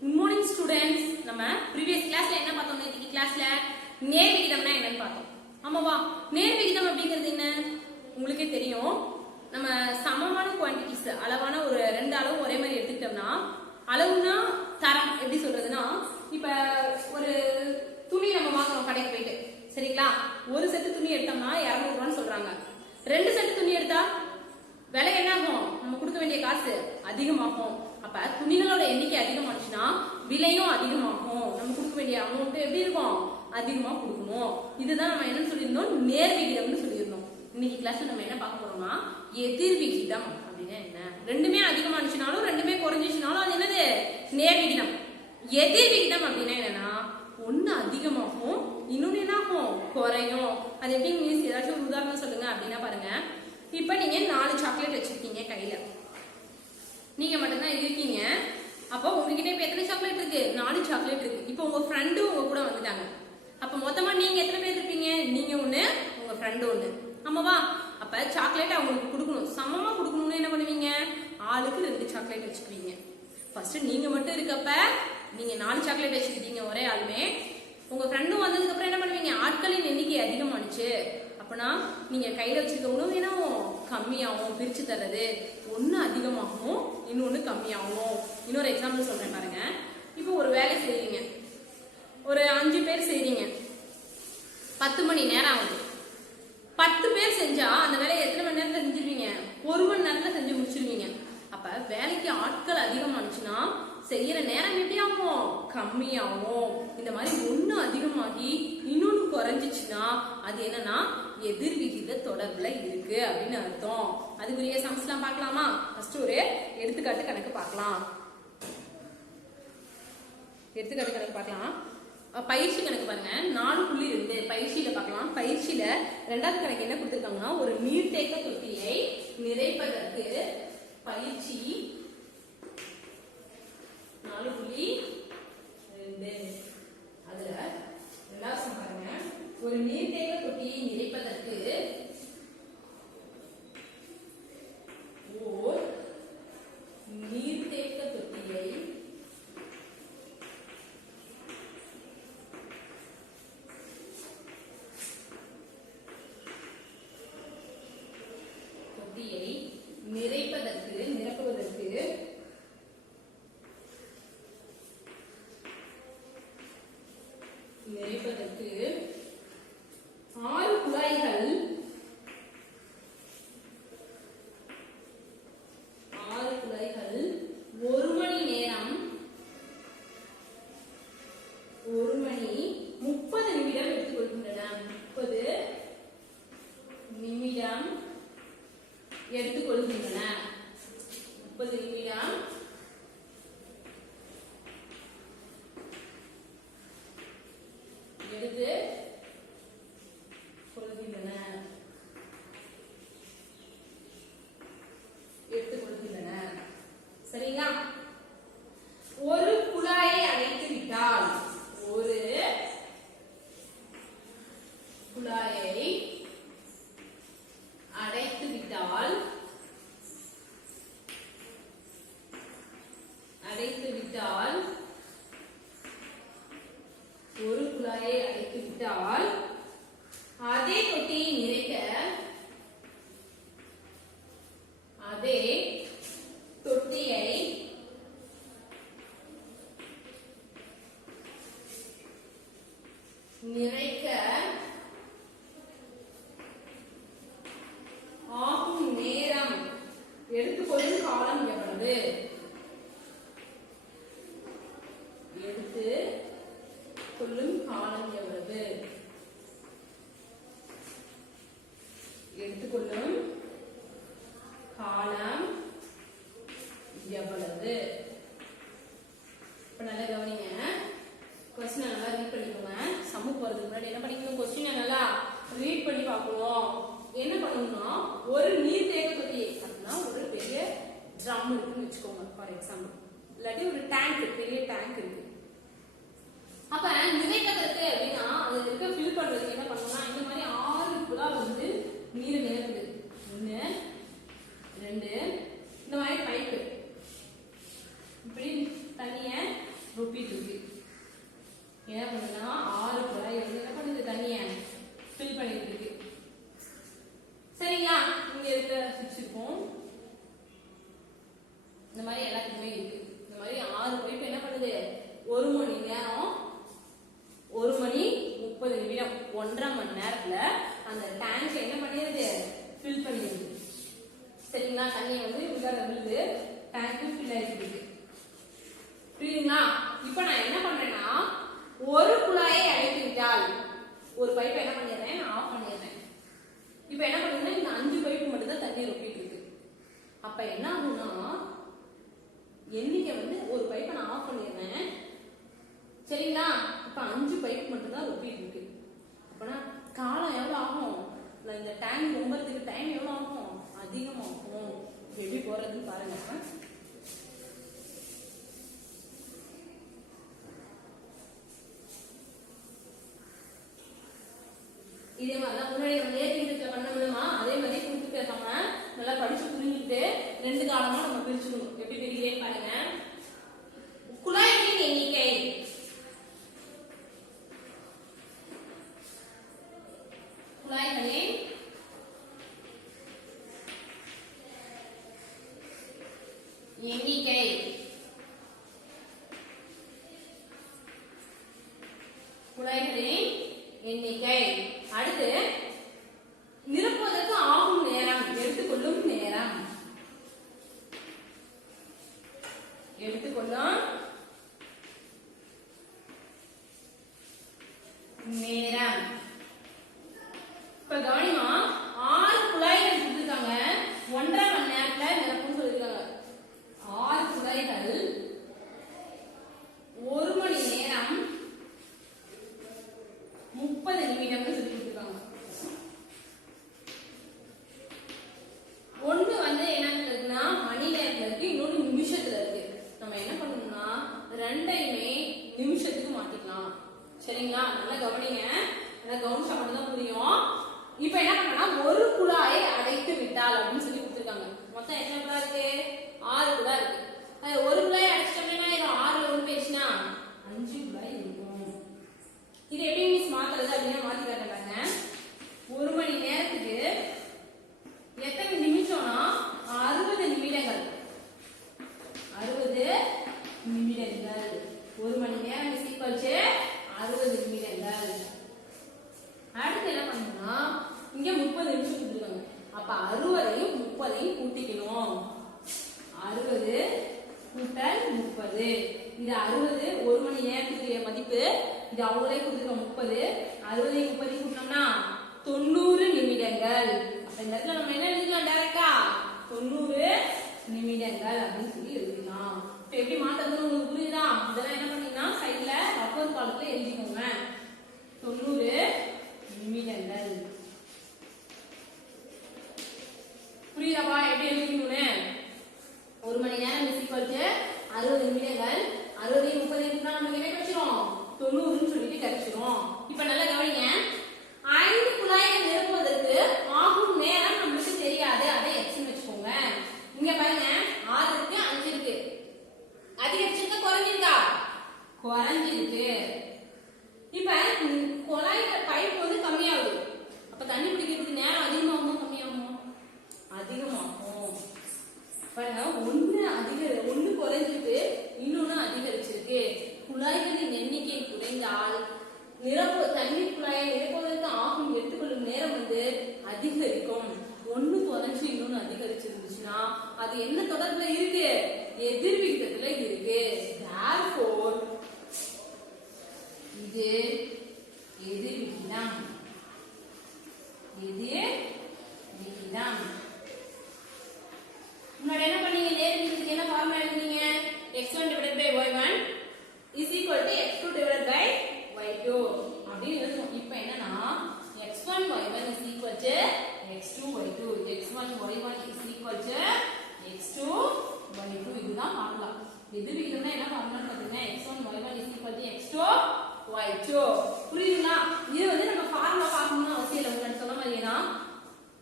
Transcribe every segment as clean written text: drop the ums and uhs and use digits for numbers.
Good morning students. நம்ம previous கிளாஸ்ல என்ன பார்த்தோம்? இன்னைக்கு கிளாஸ்ல நேர் விகிதம்னா என்னன்னு பார்த்தோம். ஆமாவா? நேர் விகிதம் அப்படிங்கிறது என்ன உங்களுக்கே தெரியும். நம்ம சமமான குவான்டிட்டிஸ், அளவான ஒரு ரெண்டு அளவு ஒரே மாதிரி எடுத்துக்கிட்டோம்னா, அளவுனா தரம் எப்படி சொல்றதுன்னா, இப்ப ஒரு துணி நம்ம வாங்குறோம் கடைக்கு போயிட்டு, சரிங்களா? ஒரு செட்டு துணி எடுத்தோம்னா 200 ரூபான்னு சொல்றாங்க. 2 செட்டு துணி எடுத்தா விலை என்ன ஆகும்? நம்ம கொடுக்க வேண்டிய காசு அதிகமாகும். அப்ப துணிகளோட எண்ணிக்கை அதிகமாச்சுன்னா விலையும் அதிகமாகும். நம்ம கொடுக்க வேண்டிய அமௌண்ட் எப்படி இருக்கும்? அதிகமா கொடுக்கணும். இதுதான் நம்ம என்ன சொல்லியிருந்தோம்? நேர் விகிதம்னு சொல்லியிருந்தோம். இன்னைக்கு கிளாஸ்ல நம்ம என்ன பார்க்க போறோம்னா எதிர் விகிதம் அப்படின்னா என்ன. ரெண்டுமே அதிகமானுச்சுனாலும் ரெண்டுமே குறைஞ்சிச்சுனாலும் அது என்னது? நேர் விகிதம். எதிர் விகிதம் அப்படின்னா என்னன்னா, ஒண்ணு அதிகமாகும், இன்னொன்னு என்ன ஆகும்? குறையும். அது எப்படி மீன்ஸ் ஏதாச்சும் ஒரு உதாரணம் சொல்லுங்க அப்படின்னா பாருங்க. இப்ப நீங்க 4 சாக்லேட் வச்சிருக்கீங்க கையில, நீங்க மட்டும்தான் இருக்கீங்க. அப்போ உங்ககிட்ட இப்ப எத்தனை சாக்லேட் இருக்கு? 4 சாக்லேட் இருக்கு. இப்போ உங்க ஃப்ரெண்டு உங்க கூட வந்துட்டாங்க. அப்ப மொத்தமா நீங்க எத்தனை பேர் இருப்பீங்க? நீங்க ஒண்ணு, உங்க ஃப்ரெண்டு ஒண்ணு, ஆமாவா? அப்ப சாக்லேட் அவங்களுக்கு கொடுக்கணும், சமமா கொடுக்கணும்னு என்ன பண்ணுவீங்க? ஆளுக்கு 2 சாக்லேட் வச்சுக்குவீங்க. ஃபர்ஸ்ட் நீங்க மட்டும் இருக்கப்ப நீங்க 4 சாக்லேட் வச்சுக்கிட்டீங்க ஒரே ஆளுமே. உங்க ஃப்ரெண்டும் வந்ததுக்கு அப்புறம் என்ன பண்ணுவீங்க? ஆட்களின் எண்ணிக்கை அதிகமானுச்சு. அப்பனா நீங்க கையில வச்சிருக்க உணவு என்னவும் கம்மியாகும். பிரிச்சு தர்றது ஒண்ணு அதிகமாகும், இன்னொன்னு கம்மியாகும். இன்னொரு எக்ஸாம்பிள் சொல்றேன் பாருங்க. இப்போ ஒரு வேலை செய்றீங்க, ஒரு 5 பேர் செய்றீங்க, 10 மணி நேரம் ஆகுது. 10 பேர் செஞ்சா அந்த வேலையை எத்தனை மணி நேரத்துல செஞ்சிருவீங்க? 1 மணி நேரத்துல செஞ்சு முடிச்சிருவீங்க. அப்ப வேலைக்கு ஆட்கள் அதிகமானுச்சுன்னா செய்யற நேரம் எப்படி ஆகும்? கம்மியாகும். இந்த மாதிரி ஒண்ணு அதிகமாகி இன்னொன்னு குறைஞ்சிச்சுன்னா அது என்னன்னா எதிர் விகித தொடர்புல இருக்கு அப்படின்னு அர்த்தம். அதுக்குரிய சம்ஸ் எல்லாம் பார்க்கலாமா? ஃபர்ஸ்ட் ஒரு எடுத்துக்காட்டு கணக்கு பார்க்கலாம். எடுத்துக்காட்டு கணக்கு பார்க்கலாம். பயிற்சி கணக்கு பாருங்க. 4.2 பயிற்சியில பார்க்கலாம். பயிற்சியில 2வது கணக்கு என்ன கொடுத்திருக்காங்கன்னா, ஒரு நீர்த்தேக்க தொட்டியை நிறைப்பதற்கு பயிற்சி 4.2 அதுல 2வது பாருங்க. ஒரு நீர்த்தேக்க தொட்டியை நிறைப்பதற்கு ஓர் நீர்த்தேக்க தொட்டியை நிரப்புவதற்கு 6 குழாய்கள் 1 மணி நேரம் 1 மணி 30 நிமிடம் எடுத்துக்கொள்கின்றன. 30 நிமிடம் எடுத்துக்கொள்கின்றன. 30 நிமிடம் எடுத்து கொள்கின்றன. சரிங்களா? ஒரு குழாயை அடைத்து விட்டால், ஒரு குழாயை அடைத்து விட்டால் ஒரு குழாயை அடைத்து விட்டால் அதே தொட்டியை நிறைக்க ஆகும் நேரம், எடுத்துக்கொள்ளும் காலம் எவ்வளவு? எடுத்துக்கொள்ளும் காலம் எவ்வளவு? எடுத்துக்கொள்ளும் காலம் எவ்வளவு? இப்ப நல்லா கவனிங்க. கொஸ்டினை நல்லா ரீட் பண்ணிக்கோங்க. சம்மு போறதுக்கு முன்னாடி என்ன பண்ணிக்கணும்? கொஸ்டினை நல்லா ரீட் பண்ணி பார்க்கணும். என்ன பண்ணணும்னா, ஒரு நீர்த்தேக்க தொட்டி அப்படின்னா ஒரு பெரிய ட்ரம் இருக்குன்னு வச்சுக்கோங்க ஃபார் எக்ஸாம்பிள். இல்லாட்டி ஒரு டேங்க், பெரிய டேங்க் இருக்கு. அப்ப நிறைப்பதற்கு அப்படின்னா அது இருக்க ஃபில் பண்றதுக்கு என்ன பண்ணணும்னா, இந்த மாதிரி 6 குழா வந்து நீர் நிரப்புது. 1 2 இந்த மாதிரி பைப்பு இப்படி தண்ணிய ரொப்பிட்டு இருக்கு. என்ன பண்ணுதுன்னா 6 குழாய் வந்து என்ன பண்ணுது, தண்ணியை ஃபில் பண்ணிட்டு இருக்கு. சரிங்களா? இங்க இருக்க சுவிட்ச் இருக்கும், இந்த மாதிரி எல்லாத்துக்குமே இருக்கு. இந்த மாதிரி 6 பைப் என்ன பண்ணுது, 1 மணி நேரம் 1 மணி 30 நிமிடம் 1.5 மணி நேரத்துல அந்த டேங்க் என்ன பண்ணிடுது, ஃபில் பண்ணிடுது. சரிங்களா? தண்ணி வந்து உள்ளார விழுது, டேங்க் ஃபில் ஆயிட்டு இருக்கு. புரியுதுங்களா? இப்போ நான் என்ன பண்றேன்னா, ஒரு குழாயை அடைத்து விட்டால் ஒரு பைப்பை என்ன பண்ணிடுறேன், நான் ஆஃப் பண்ணிடுறேன். இப்போ என்ன பண்ணுறேன்னா, இந்த 5 பைப்பு மட்டும் தான் தண்ணி ரொப்பிட்டு இருக்கு. அப்ப என்ன ஆகும்னா, எண்ணிக்கை வந்து ஒரு பைப்பை நான் ஆஃப் பண்ணிடுறேன். சரிங்களா? இப்ப 5 பைப் மட்டும் தான் ரொப்பிட்டு இருக்கு. அப்பனா காலம் எவ்வளவு ஆகும், இந்த டேங்க் ரொம்பறதுக்கு டைம் எவ்வளவு ஆகும், அதிகமாகும். எப்படி போறதுன்னு பாருங்க. இதே மாதிரிதான் முன்னாடி நம்ம ஏற்கனவே பண்ண முடியுமா, அதே மாதிரி கொடுத்துட்டு நம்ம நல்லா படிச்சு புரிஞ்சுட்டு 2 காலமா நம்ம பிரிச்சுக்கணும். எப்படி பிரிக்கிறேன்னு பாருங்க. குழாய்களின் எண்ணிக்கை, குழாய்களின் எண்ணிக்கை, குழாய்களின் எண்ணிக்கை. அடுத்து நிரப்புவதற்கு ஆகும் நேரம், எடுத்துக்கொள்ளும் நேரம், எடுத்துக்கொள்ளும் நேரம். இப்ப கவனிமா, 6 குழாய்கள் கொடுத்துருக்காங்க, 1.5 மணி நேரத்துல நிரப்பும் சொல்லிருக்காங்க. 6 குழாய்கள் 1 மணி நேரம் 30 நிமிடம்னு சொல்லி கொடுத்துருக்காங்க. ஒண்ணு வந்து என்ன இருக்குன்னா மணி நேரத்துல இருக்கு, இன்னொரு நிமிஷத்துல இருக்கு. நம்ம என்ன பண்ணணும்னா ரெண்டையுமே நிமிஷத்துக்கு மாத்திக்கலாம். சரிங்களா? நல்லா கவனிங்க, நல்லா கவனிச்சா மட்டும் தான் புரியும். இப்ப என்ன பண்ணா, ஒரு குழாயை அடைத்து விட்டால் அப்படின்னு சொல்லி கொடுத்துருக்காங்க. மொத்தம் எத்தனை குழாய் இருக்கு, 6 குழாய் இருக்கு. ஒரு குழாயை அடைச்சிட்டோம்னா 6ல 1 போயிடுச்சுன்னா 5 குழாய் இருக்கும். இது எப்படி மீன்ஸ் மாத்துறது அப்படின்னா மாத்தி காட்டுறாங்க. 1 மணி நேரத்துக்கு எத்தனை நிமிஷம்னா 60 நிமிடங்கள். 60 நிமிடங்கள். 1 மணி நேரம் இஸ் ஈக்குவல் டு 60 நிமிடங்கள். அடுத்து என்ன பண்ணணும்னா, இங்க 30 நிமிஷம் கொடுத்துருக்காங்க. அப்ப 60ஐயும் 30ஐயும் கூட்டிக்கணும். 60 கூட்டல் 30. இது 60 1 மணி நேரத்துக்கு மதிப்பு. இது அவங்களே கொடுத்துருக்க 30. 60ஐயும் 30ஐயும் கூட்டினோம்னா 90 நிமிடங்கள். அப்ப இந்த இடத்துல நம்ம என்ன எழுதிக்கலாம், டைரக்டா 90 நிமிடங்கள் அப்படின்னு சொல்லி எழுதிக்கலாம். இப்ப எப்படி மாத்துறதுன்னு உங்களுக்கு புரியுதா? இதெல்லாம் என்ன பண்ணீங்கன்னா சைட்ல ரப்பர் காலத்துல எழுதிக்கோங்க. 90 நிமிடங்கள். புரியுதாப்பா எப்படி எழுதிக்கணும்னு? 1 மணி நேரம் இஸ் ஈக்குவல் டு 60 நிமிடங்கள். 60ஐயும் 30ஐயும் கூட்டினா நமக்கு என்ன கிடைச்சிரும், 90ன்னு சொல்லிட்டு கிடைச்சிரும். இப்ப நல்லா கவனிங்க, 5 குழாய்கள் நிரப்புவதற்கு ஆகும் நேரம் நமக்கு தெரியாது, அதை எக்ஸ்னு வச்சுக்கோங்க. இங்க பாருங்க 6 இருக்கு, 5 இருக்கு. அதிகரிச்சிருக்கா குறைஞ்சிருக்கா, குறைஞ்சிருக்கு. இப்ப குழாய்ல பைப் வந்து கம்மியாகுது. அப்ப தண்ணி பிடிக்கிறதுக்கு நேரம் அதிகமாகுமா கம்மியாகுமா, அதிகமாகும். பாருங்க, ஒண்ணு குறைஞ்சிட்டு இன்னொன்னு அதிகரிச்சிருக்கு. குழாய்களின் எண்ணிக்கை குறைந்தால் தண்ணீர் குழாயை நிரப்புவதற்கு ஆகும் எடுத்துக்கொள்ளும் நேரம் வந்து அதிகரிக்கும். ஒண்ணு குறைஞ்சு இன்னொன்னு அதிகரிச்சிருந்துச்சுன்னா அது என்ன தொடர்புல இருக்கு, எதிர் விகிதத்துல இருக்கு. Therefore இது எதிர் விகிதம். எதிர் விகிதம். முன்னாடி என்ன பண்ணீங்க, நேர் விகிதத்துக்கு என்ன formula எழுதுனீங்க, x1 divided by y1 is equal to x2 divided by y2 அப்படின்னு எழுதுவோம். இப்போ என்னன்னா x1 y1 is equal to x2 y2, x1 y1 is equal to x2 y2. இதுதான் ஃபார்முலா. எதிர் விகிதம்னா என்ன ஃபார்முலான்னு பாத்தீங்கன்னா x1 y1 is equal to x2 y2. புரியுதுங்களா? இது வந்து நம்ம ஃபார்முலா பார்க்கணும்னு அவசியம் இல்லை. முன்னாடி சொன்ன மாதிரியே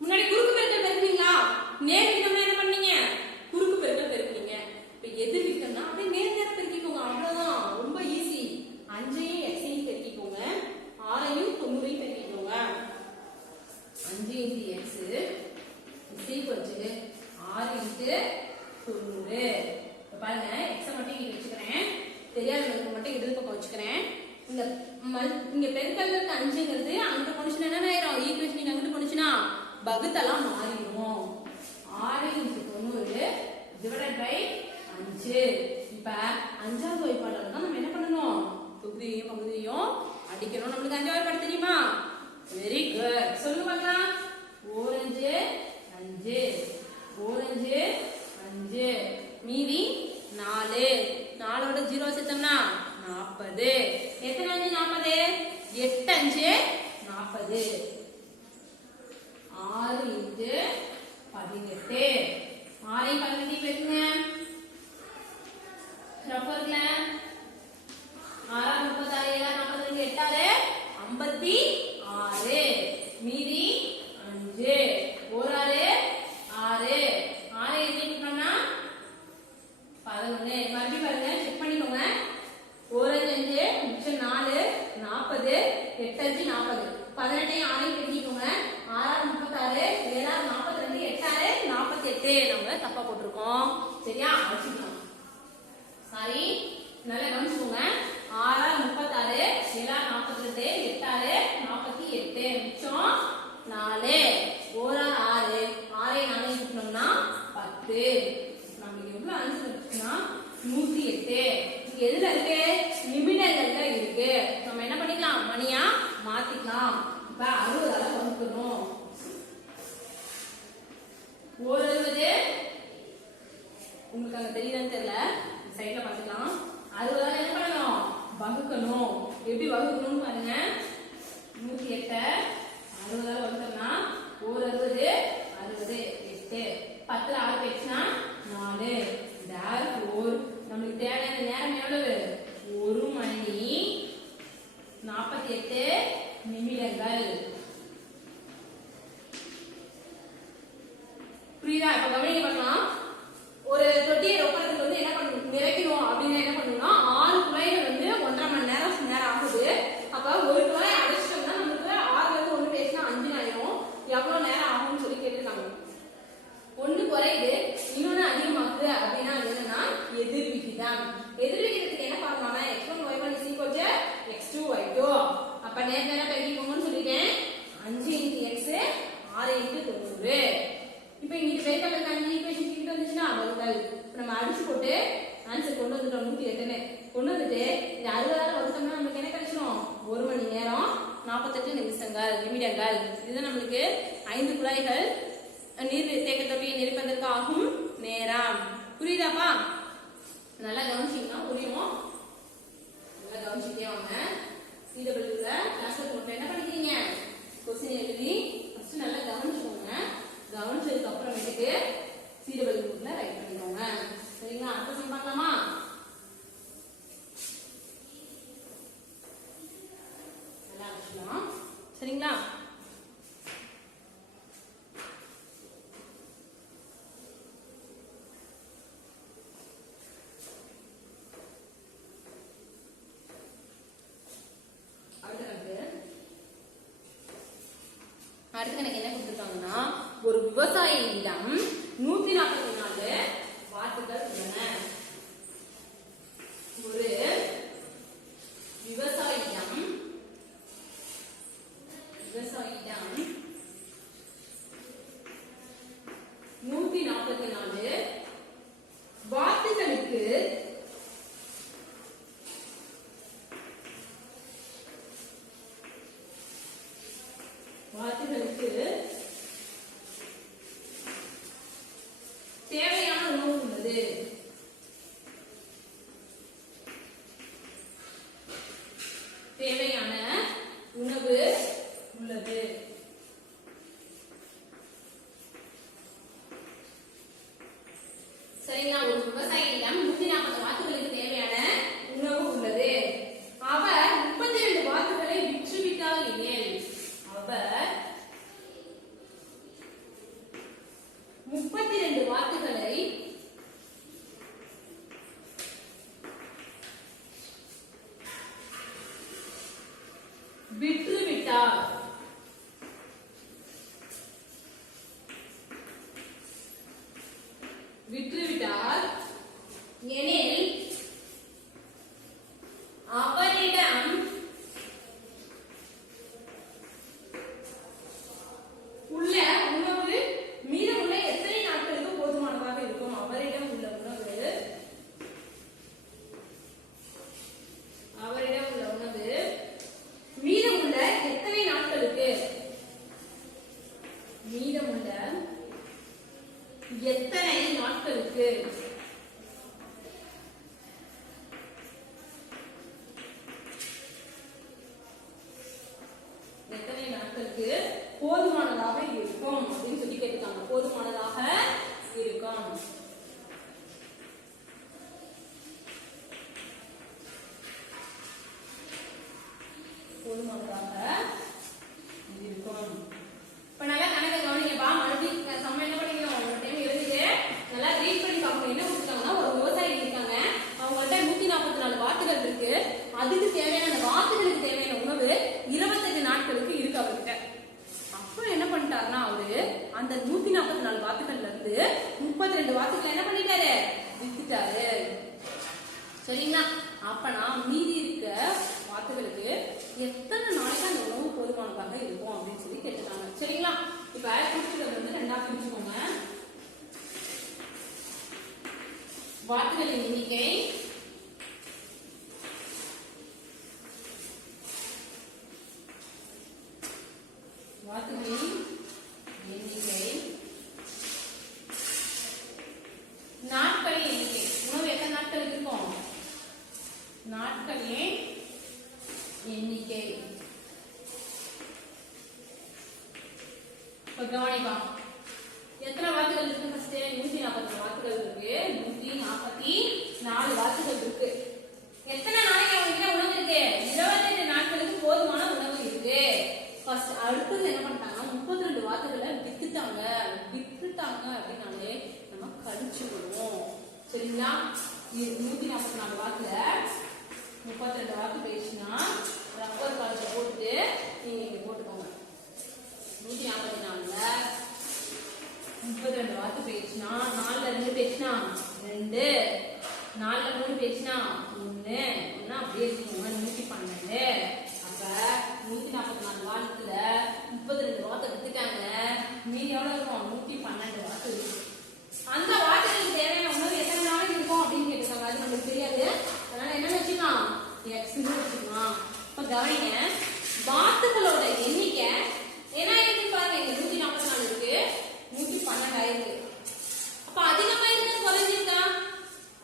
முன்னாடி குறுக்கு பெருக்கல் பெருக்குவீங்களா, நேர் விகிதம்னா என்ன பண்ணீங்க, குறுக்கு பெருக்கல் பெருக்குவீங்க. இப்ப எதிர் விகிதம்னா அப்படியே நேர் நேரா பெருக்கிக்கோங்க, அவ்வளவுதான். மட்டும் இடது பக்கம் வச்சுக்கிறேன். இங்க பெருக்கல்ல 5ங்கிறது அங்க போனுச்சுன்னா என்ன ஆயிரும்? ஈக்குவேஷன் நீங்க அங்கிட்டு போனுச்சுன்னா வகுத்தலாம் மாறிடும். 6 × 90 டிவைடட் பை 5. இப்ப 5வது வாய்ப்பாடுல தான் நம்ம என்ன பண்ணணும்? தொகுதியையும் பகுதியையும் அடிக்கணும். நம்மளுக்கு 5வது வாய்ப்பாடு தெரியுமா? Very good. சொல்லுங்க பார்க்கலாம். 4 5 5 4 5 5 மீதி 4. 4ஓட 0 சேர்த்தோம்னா 40. எத்தனை 5 40? 8 5 40. 6 × 18. 6 18 பேசுங்க. ரப்பர்ல 6 36 7 42 8 56 மீதி 5. 1 6 6 6 எழுதி கொடுத்தோம்னா 11. மறுபடியும் பாருங்க, செக் பண்ணிக்கோங்க. 1 5 மிச்சம் 4 40 8 5 40. 18 6 எழுதிக்கோங்க. 6 36 7 42 8 48. நம்ம தப்பா போட்டிருக்கோம். சரியா? அடிச்சுக்கலாம். சாரி, நல்லா கவனிச்சுக்கோங்க. 6 36 7 42 8 48 மிச்சம் 4. 1 6 6 4 கூட்டினோம்னா 10. நமக்கு எவ்வளவு ஆன்சர் இருக்குன்னா 108. இது எதுல இருக்கு? நிமிடங்கள்ல இருக்கு. நம்ம என்ன பண்ணிக்கலாம்? மணியா மாத்திக்கலாம். இப்ப 60ஆல வகுக்கணும். 1 உங்களுக்கு அங்க தெரியுதான்னு தெரியல, சைட்ல பாத்துக்கலாம். 60ஆல என்ன பண்ணணும்? வகுக்கணும். எப்படி வகுக்கணும்னு பாருங்க. 108 60ஆல வகுத்தோம்னா 1 60 60 8. 10ல 6 போயிடுச்சுன்னா 4. therefore நமக்கு தேவையான நேரம் எவ்வளவு? 1 மணி 48 நிமிடங்கள். புரியுதா? இப்ப கவனிங்க பார்க்கலாம். ஒரு தொட்டியை ரொப்பறதுக்கு வந்து என்ன பண்ணணும்? நிறைக்கணும் அப்படின்னா என்ன பண்ணணும்னா 6 குழாய்கள் வந்து 1.5 மணி நேரம் ஆகுது. அப்ப ஒரு குழாய் அடைச்சிட்டோம்னா நமக்கு 6 வந்து 1 பேசினா 5 ஆயிரும். எவ்வளவு நேரம் ஆகும்னு சொல்லி கேட்டுருக்காங்க. ஒண்ணு குறையுது, இன்னொன்னு அதிகமாகுது அப்படின்னா அது என்னன்னா எதிர்விகிதம். எதிர்விகிதத்துக்கு என்ன பண்ணலாம்னா x1 y1 = x2 y2. அப்ப நேரா பெருக்கிக்கோங்கன்னு சொல்லிட்டேன். 5 × x 6 × 90. இப்போ இங்க பெருக்கலுக்கான ஈக்குவேஷன் கிட்ட வந்துச்சுன்னா வகுத்தல். நம்ம அடிச்சு போட்டு ஆன்சர் கொண்டு வந்துட்டோம். 108 கொண்டு வந்துட்டு இந்த 60ஆல வகுத்தோம்னா நமக்கு என்ன கிடைச்சிரும்? 1 மணி நேரம் 48 நிமிடங்கள். இதுதான் நம்மளுக்கு 5 குழாய்கள் நீர் தேக்க தொட்டியை நிரப்பதற்கு ஆகும் நேரம். புரியுதாப்பா? நல்லா கவனிச்சீங்கன்னா புரியும். நல்லா கவனிச்சுட்டே வாங்க. CWல கிளாஸ்ல போட்டு என்ன பண்ணிக்கிறீங்க? கொஸ்டின் எழுதி ஃபர்ஸ்ட் நல்லா கவனிச்சுக்கோங்க. கவனிச்சதுக்கு அப்புறமேட்டுக்கு CW புக்ல ரைட் பண்ணிக்கோங்க. சரிங்களா? அடுத்த சம் பார்க்கலாமா? நல்லா அடிச்சுக்கலாம். சரிங்களா? அடுத்து எனக்கு என்ன கொடுத்துருக்காங்கன்னா, ஒரு விவசாயியிடம் 144 வாத்துகள் உள்ளன. ஒரு விவசாயியிடம் 144 வாத்துகளுக்கு தேவையான உணவு உள்ளது. தேவையான உணவு உள்ளது. சரிங்களா? ஒரு விவசாயியிடம் 140 வாத்துகளுக்கு தேவையான உணவு உள்ளது. அவர் 32 வாத்துகளை விற்றுவிட்டார் எனில், அவர் 32 வாத்துகளை விற்றுவிட்டார். விற்றுவிட்டார் எனில் போதுமானதாக இருக்கும். போதுமானதாக இருக்கும். இப்ப நல்லா கணக்கை கவனிங்கப்பா. மறுபடியும் சம்ம என்ன பண்ணிக்கணும், ஒரு டைம் எழுதிட்டு நல்லா ரீட் பண்ணி பார்க்கணும். என்ன கொடுத்துருக்காங்கன்னா, ஒரு விவசாயி இருக்காங்க, அவங்கள்ட்ட 144 வாத்துகள் இருக்கு. அதுக்கு தேவையான அந்த வாத்துகளுக்கு தேவையான உணவு 28 நாட்களுக்கு இருக்கு அவர்கிட்ட. அப்ப என்ன பண்ணிட்டாருன்னா, அவரு அந்த 144 வாத்துகள்ல இருந்து 32 வாத்துக்களை என்ன பண்ணிட்டாரு, வித்துட்டாரு. சரிங்களா? அப்பனா மீதி இருக்க வாத்துகளுக்கு எத்தனை நாளைக்கு அந்த உணவு போதுமானதாக இருக்கும் அப்படின்னு சொல்லி கேட்டுட்டாங்க. சரிங்களா? இப்ப குறிப்பிட்டது வந்து ரெண்டா பிரிச்சுக்கோங்க. வாத்துகளின் எண்ணிக்கை, வாத்துகளின் எண்ணிக்கை, நாட்களின் எண்ணிக்கை. உணவு எத்தனை நாட்களுக்கு இருக்கும், நாட்களின் எண்ணிக்கை. இப்ப கவனிப்பா, எத்தனை வாத்துகள் இருக்கு, ஃபர்ஸ்ட் 144 வாத்துகள் இருக்கு. 144 வாத்துகள் இருக்கு. எத்தனை நாளைக்கு அவங்க உணவு இருக்கு, 28 நாட்களுக்கு போதுமான உணவு இருக்கு. ஃபர்ஸ்ட் அடுத்தது என்ன பண்ணிட்டாங்கன்னா, 32 வாத்துகளை வித்துட்டாங்க. வித்துட்டாங்க அப்படின்னாலே நம்ம கழிச்சு விடுவோம். சரிங்களா? 144 வாத்துல 32 வாத்து போயிடுச்சுன்னா ரப்பர் காலத்தை போட்டுட்டு நீங்க இங்க போட்டுக்கோங்க. 144ல 32 வாத்து போயிடுச்சுன்னா 4ல 2 போயிடுச்சுன்னா 2, 4ல 3 போயிடுச்சுன்னா 1, ஒன்னா அப்படியே வச்சுக்கோங்க. 112. அப்ப 144 வாத்துல 32 வாத்தை வித்துட்டாங்க. மீதி எவ்வளவு இருக்கும், 112 வாத்து இருக்கு. அந்த வாத்துகளுக்கு தேவையான உணவு எத்தனை நாளைக்கு இருக்கும் அப்படின்னு கேட்டுருக்காங்க. அது நமக்கு தெரியாது. அதனால என்ன வச்சுக்கலாம், எக்ஸ்னு வச்சுக்கலாம். இப்ப கவனிங்க, வாத்துகளோட எண்ணிக்கை என்ன ஆயிருக்கு பாருங்க. இங்க 144 இருக்கு, 112 ஆயிருக்கு. அப்ப அதிகமா இருக்கு குறைஞ்சிருக்கா,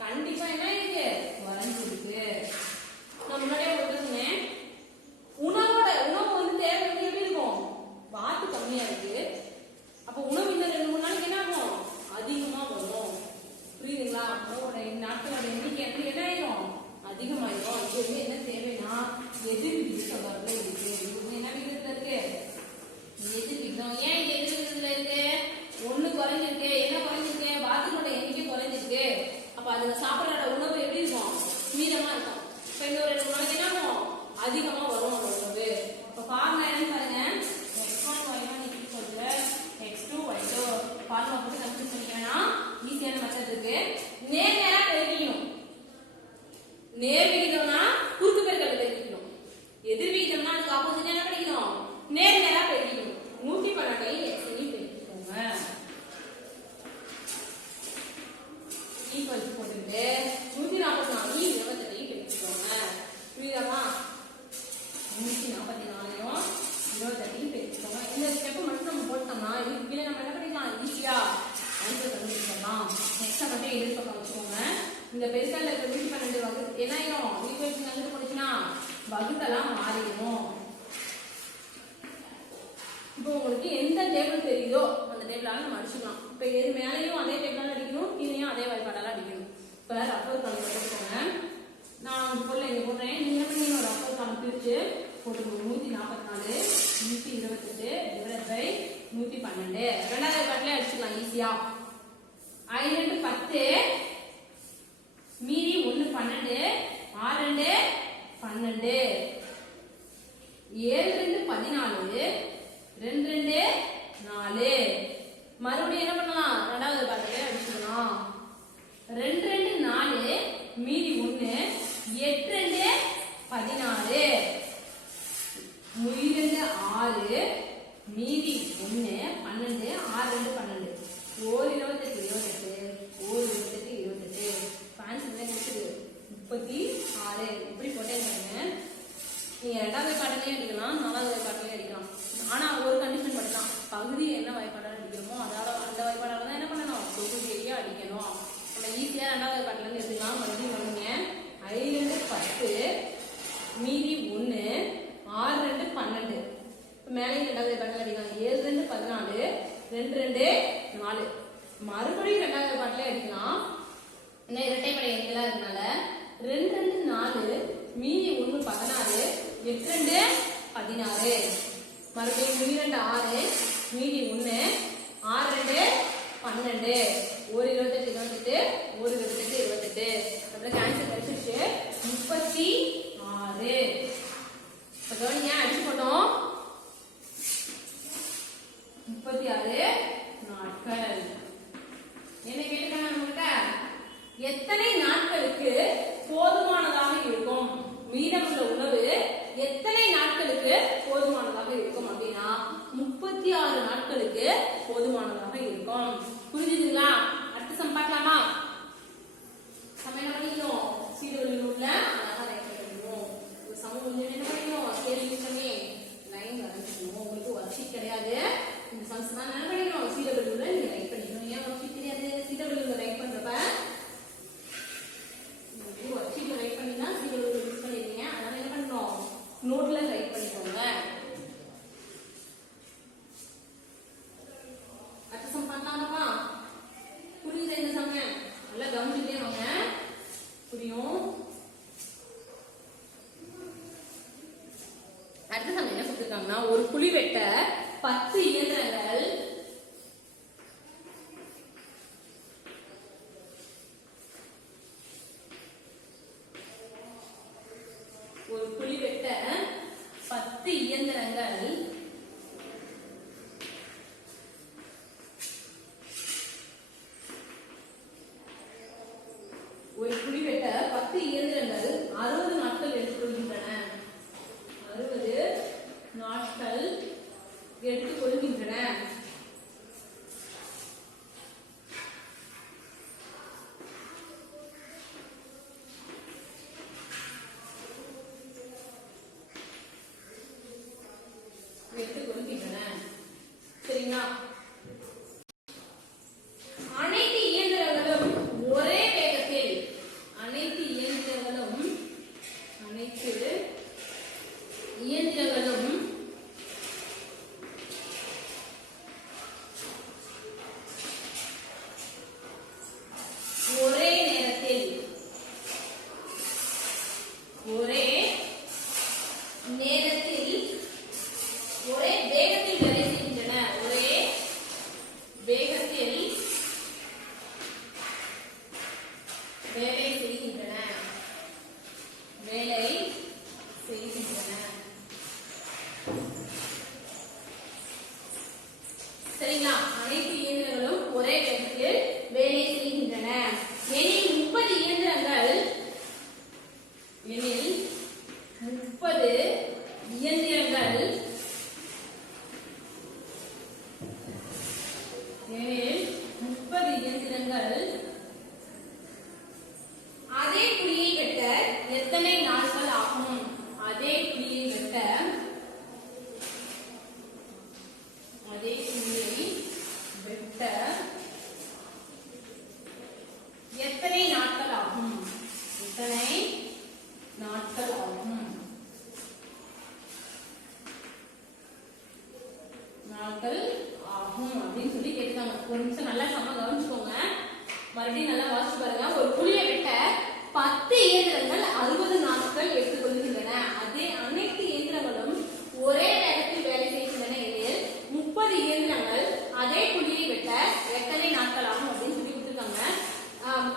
கண்டிப்பா என்ன இருக்கு, குறைஞ்சிருக்கு. நான் முன்னாடியே சொல்றேன், உணவு வந்து தேவை எப்படி இருக்கும், வாத்து கம்மியா இருக்கு. அப்ப உணவு இந்த 2-3 நாளைக்கு என்ன ஆகும், அதிகமா வரும். புரியுதுங்களா? உணவோட நாட்களோட எண்ணிக்கை என்ன ஆயிரும், அதிகமாயிரும். இது வந்து என்ன தேவைன்னா எதிர் விகித தொடர்பு இருக்கு. இது என்ன விகிதத்துல இருக்கு, எதிர் விகிதம். ஏன் இது எதிர் விகிதத்துல இருக்கு, 1 குறைஞ்சிருக்கு. என்ன குறைஞ்சிருக்கு, வாத்துகளோட எண்ணிக்கை குறைஞ்சிருக்கு. அப்ப அதுல சாப்பிடற உணவு எப்படி இருக்கும், மீதமா இருக்கும். இப்ப இன்னொரு 2 நாளைக்கு என்ன ஆகும், அதிகமா வரும் அந்த உணவு. இப்ப ஃபார்முலா என்னன்னு பாருங்க, x1 y1 x2 y2. Formula போட்டு கன்ஃபியூஸ் பண்ணிக்கவேனா, ஈஸியான மெத்தட் இருக்கு. நேர்நேரா பெருக்கிக்கணும். நேர் விகிதம்னா குறுக்கு பெருக்கல்ல பெருக்கிக்கணும். எதிர் விகிதம்னா அதுக்கு ஆப்போசிட் என்ன பண்ணிக்கணும், நேர்நேரா பெருக்கிக்கணும். 112 x நீ பெருக்கிக்கோங்க. ஈக்குவல் போட்டுட்டு 144 28 பெருக்கிக்கோங்க. புரியுதாமா? 144 28 பெருக்கிக்கோங்க. இந்த ஸ்டெப் மட்டும் நம்ம போட்டோம்னா இதுக்கு கீழே நம்ம என்ன பண்ணிக்கலாம், ஈஸியா ஆன்சர் கண்டுபிடிச்சிடலாம். நெக்ஸ்ட் மட்டும் எதிர் பக்கம் வச்சுக்கோங்க. இந்த பெருக்கல்ல 112 வகுத்து என்ன ஆயிரும், ஈக்குவேஷன் வந்து போச்சுன்னா வகுத்தெல்லாம் மாறிடும். இப்போ உங்களுக்கு எந்த டேபிள் தெரியுதோ அந்த டேபிளால நம்ம அடிச்சுக்கலாம். இப்போ எது மேலேயும் அதே டேபிளால அடிக்கணும், கீழேயும் அதே வாய்ப்பாடால அடிக்கணும். இப்போ ரப்பர் காலம் எடுத்துக்கோங்க. நான் பொருளை இங்க போடுறேன். நீங்க எப்படி ஒரு ரப்பர் காலம் பிரிச்சு போட்டுக்கணும். 144 128 டிவைட் பை 112. ரெண்டாவது பாட்டிலே அடிச்சுக்கலாம் ஈஸியா. 5 10, மீதி 1 12, 6 2 12, 7 2 14, 2 2 4. மறுபடியும் என்ன பண்ணலாம், ரெண்டாவது பாட்டிலே அடிச்சுக்கலாம். 2 2 4, மீதி 1, 8 2 16, 2 6, மீதி 1 12, 6 2 12, 1 28 28, 1 28 28. ஃபேன்ஸ் என்ன இருக்குது 36. இப்படி போட்டே இருக்காங்க. நீங்க ரெண்டாவது பாட்டிலையும் அடிக்கலாம், நாலாவது பாட்டிலையும் அடிக்கலாம். ஆனா ஒரு கண்டிஷன் மட்டும்தான், பகுதி என்ன வாய்ப்பாடால அடிக்கணுமோ அந்த வாய்ப்பாடால தான் என்ன பண்ணணும், தொகுதியையே அடிக்கணும். நம்ம ஈஸியா ரெண்டாவது பாட்டில இருந்து எடுத்துக்கலாம். மறுபடியும் பண்ணுங்க. 5 2 10, மீதி 1, 6 2 12. மேலே ரெண்டாவது பாட்டில் அடிக்கலாம். 7 2 14, 2 2 4. மறுபடியும் ரெண்டாவது பாட்டிலே அடிக்கலாம். என்ன இரட்டைப்படை எண்களா இருக்கனால 2 2 4 மீதி 1 16 8 2 16. மறுபடியும் 2 6 மீதி 1 6 2 12. ஒரு 28 28 ஒரு 28 28. அப்புறம் கேன்சல் கிடைச்சிருச்சு 36. இப்போ கவனிங்க அடிச்சு போட்டோம் 36 நாட்கள். என்ன கேட்டுக்காங்க நம்மகிட்ட எத்தனை நாட்களுக்கு போதுமானதாக இருக்கும் மீதமுள்ள உணவு எத்தனை நாட்களுக்கு போதுமானதாக இருக்கும் அப்படின்னா 36 நாட்களுக்கு போதுமானதாக இருக்கும். புரிஞ்சுதுங்களா? அடுத்த சம் பார்க்கலாமா? நம்ம என்ன பண்ணிக்கணும் சீடவழி நோட்ல அழகா ரைட் பண்ணிக்கணும். ஒரு சமம் கொஞ்சம் என்ன பண்ணிக்கணும் ஸ்கேல் யூஸ் பண்ணி லைன் வரைஞ்சிக்கணும். உங்களுக்கு ஒர்க் ஷீட் கிடையாது. இந்த சம்ஸ் தான் என்ன பண்ணிக்கணும் சீடவழி நோட்ல நீங்க ரைட் பண்ணிக்கணும். ஏன் ஒர்க் ஷீட் தெரியாது? சீடவழி நோட்ல ரைட் பண்றப்ப ஒர்க் ஷீட்ல ரைட் பண்ணினா சீடவழி நோட் யூஸ் பண்ணிருக்கீங்க. அதனால என்ன பண்ணணும் நோட்ல ரைட் பண்ணிக்கோங்க. அடுத்த சம் பார்க்கலாமா? புரியுது இந்த சமயம் நல்லா கவனிச்சுட்டே வாங்க புரியும். அடுத்த சமயம் என்ன சொல்லிருக்காங்கன்னா ஒரு குழி வெட்ட 10 இயந்திரங்கள் ஒரு குழி வெட்ட 10 இயந்திரங்கள் ஒரு குழி வெட்ட 10 இயந்திரங்கள் 60 நாட்கள் எடுத்துக்கொள்கின்றன. 60 நாட்கள் எடுத்துக்கொள்கின்றன. சரிங்களா? அனைத்து இயந்திரங்களும் ஒரே வேகத்தில் அனைத்து இயந்திரங்களும் ஒரே நேரத்தில் ஒரே வேகத்தில் வேலை செய்கின்றன. ஒரே வேகத்தில் வேலை செய்கின்றன. சரிங்களா? அனைத்து இயந்திரங்களும் ஒரே வேகத்தில் வேலை செய்கின்றன. எனில் 30 இயந்திரங்கள் எனில் 30 இயந்திரங்கள் அதே குழியை வெட்ட எத்தனை நாட்கள் ஆகும்? அதே குழியை வெட்ட எத்தனை நாட்கள் ஆகும்? எத்தனை நாட்கள் ஆகும்? நாட்கள் ஆகும் அப்படின்னு சொல்லி கேட்டுக்காங்க. ஒரு நிமிஷம் நல்லா சம கவனிச்சுக்கோங்க. மறுபடியும் நல்லா வாசிச்சு பாருங்க. ஒரு குழியை வெட்ட 10 இயந்திரங்கள் 60 நாட்கள் எடுத்துக்கொள்கின்றன. அதே அனைத்து இயந்திரங்களும் ஒரே நேரத்தில் வேலை செய்கின்றன எனில் 30 இயந்திரங்கள் அதே குழியை வெட்ட எத்தனை நாட்கள் ஆகும் அப்படின்னு சொல்லி கொடுத்துருக்காங்க.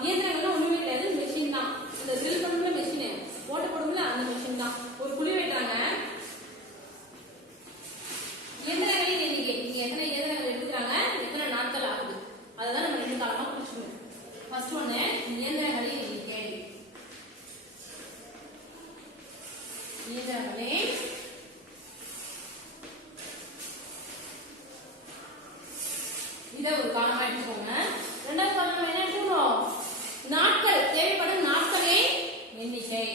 இயந்திரங்கள்லாம் ஒண்ணுமே கிடையாது, மெஷின் தான். இந்த ட்ரில் பண்ணுற மெஷின் ஓட்ட போடும்ல அந்த மெஷின் தான். ஒரு குழி வெட்டுறாங்க. இயந்திரங்களின் எண்ணிக்கை நீங்க எத்தனை இயந்திரங்கள் எடுத்துக்கிறாங்க எத்தனை நாட்கள் ஆகுது அததான் நம்ம 2 காலமா பிரிச்சுக்கணும். ஃபர்ஸ்ட் ஒன்னு இயந்திரங்களின் எண்ணிக்கை. இயந்திரங்களின் இதை ஒரு காலமா எடுத்துக்கோங்க. ரெண்டாவது காலம் என்ன எடுத்துக்கணும்? நாட்கள் தேவைப்படும் நாட்களின் எண்ணிக்கை.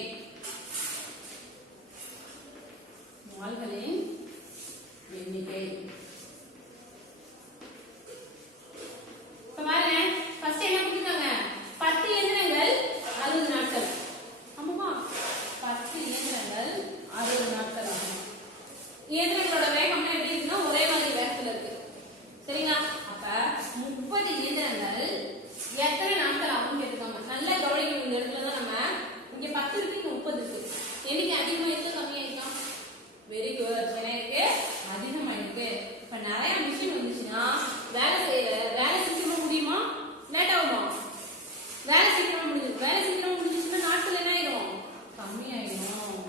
நாட்களின் எண்ணிக்கை. இப்ப பாருங்க ஃபர்ஸ்ட் என்ன கொடுத்தாங்க? 10 இயந்திரங்கள் 60 நாட்கள். ஆமாமா 10 இயந்திரங்கள் 60 நாட்கள் ஆகும். இயந்திரங்களோட வேகம் எப்படி இருக்குன்னா ஒரே மாதிரி வேகத்துல இருக்கு. சரிங்களா? எண்ணிக்கை அதிகமா இருக்கு கம்மியா இருக்கா? Very good. என்ன இருக்கு? அதிகமா இருக்கு. இப்ப நிறைய மிஷின் வந்துச்சுன்னா வேலை சீக்கிரமா முடியுமா? லேட் ஆகுமா? வேலை சீக்கிரமா முடிஞ்சுச்சுன்னா நாட்கள் என்ன ஆயிடும்? கம்மியாயிடும்.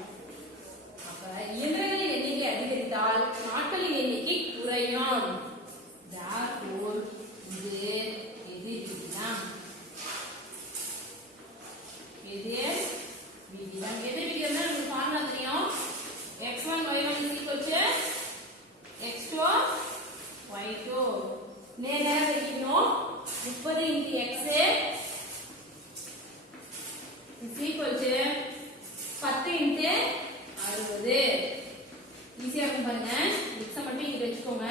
அப்ப இயந்திரங்களின் எண்ணிக்கை அதிகரித்தால் நாட்களின் எண்ணிக்கை குறையும். Therefore, இது விகிதம். எதிர் விகிதம்னா நமக்கு ஃபார்முலா தெரியும். x1 y1 is equal to x2 y2. நேரா பெருக்கணும். 30 into x is equal to 10 into 60. ஈஸியா இருக்கும் பாருங்க. x மட்டும் இங்க வெச்சுக்கோங்க.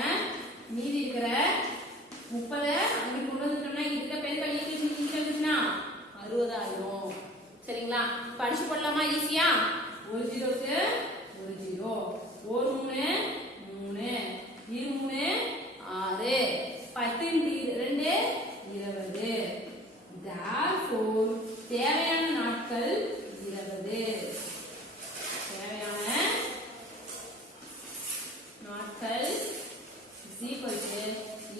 மீதி இருக்கிற 30 அங்க கொண்டு வந்துட்டோம்னா இங்க இருக்க பெருக்கல் ஈக்குவேஷன் வந்துச்சுனா 60 ஆயிடும். சரிங்களா? படிச்சு போடலாமா ஈஸியா? 1 0க்கு 1 0, 1 3 3, 2 3 6, 10 into 2 20. Therefore, தேவையான நாட்கள் 20. தேவையான நாட்கள் is equal to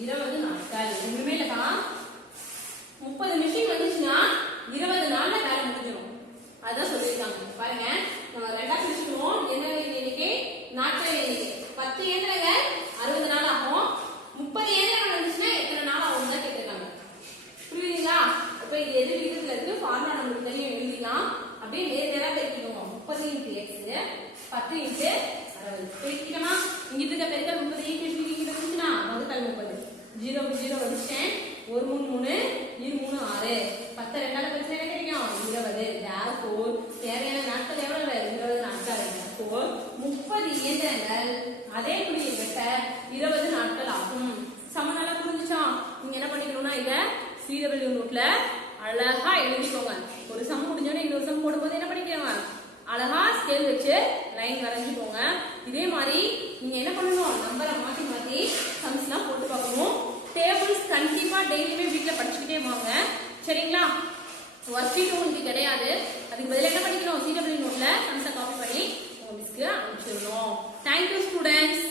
20 நாட்கள். ஒண்ணுமே இல்லக்கா. 30 மிஷின் வந்துச்சுன்னா 20 நாள்ல வேலை முடிஞ்சிடும். அதான் சொல்லிருக்காங்க. பாருங்க, நம்ம ரெண்டா பிரிச்சுடுவோம். இயந்திரங்களின் எண்ணிக்கை, நாட்கள் எண்ணிக்கை. 10 இயந்திரங்கள் 60 நாள் ஆகும். 30 இயந்திரங்கள் வந்துச்சுன்னா எத்தனை நாள் ஆகும் தான் கேட்டிருக்காங்க. புரியுதுங்களா? இப்ப இது எது விகிதத்துல இருக்கு? ஃபார்முலா நமக்கு தெரியும், எழுதிக்கலாம். அப்படியே நேரா பெருக்கிடுவோம். 30 into x 10 into 60. பெருக்கிட்டோமா? இங்க இருக்க பெருக்கல் 30 ஈக்குவேஷன் இங்க வந்துச்சுன்னா வகுத்தல் 30. 0 0 வச்சுட்டேன். 1 3 3, 2 3 6, 10 ரெண்டால பெருசா என்ன கிடைக்கும்? 20. Therefore, தேவையான நாட்கள் எவ்வளவு? 20 நாட்கள். Therefore, 30 இயந்திரங்கள் அதே குழியை வெட்ட 20 நாட்கள் ஆகும். சமனால புரிஞ்சுச்சா? நீங்க என்ன பண்ணிக்கணும்னா இத CW நோட்ல அழகா எழுதிக்கோங்க. ஒரு சம் முடிஞ்சோடனே இன்னொரு சம் போடும்போது என்ன பண்ணிக்கோங்க? அழகா ஸ்கேல் வச்சு லைன் வரைஞ்சுக்கோங்க. இதே மாதிரி நீங்க என்ன பண்ணணும்? நம்பரை மாத்தி மாத்தி சம்ஸ்லாம் போட்டு பார்க்கணும். டேபிள்ஸ் கண்டிப்பா டெய்லியுமே வீட்ல படிச்சுக்கிட்டே வாங்க. சரிங்களா? ஒர்க் ஷீட் உங்களுக்கு கிடையாது. அதுக்கு பதிலா என்ன பண்ணிக்கணும்? CW நோட்ல சம்ஸை காப்பி பண்ணி உங்க மிஸ்க்கு அனுப்பிச்சிடணும். Thank you students.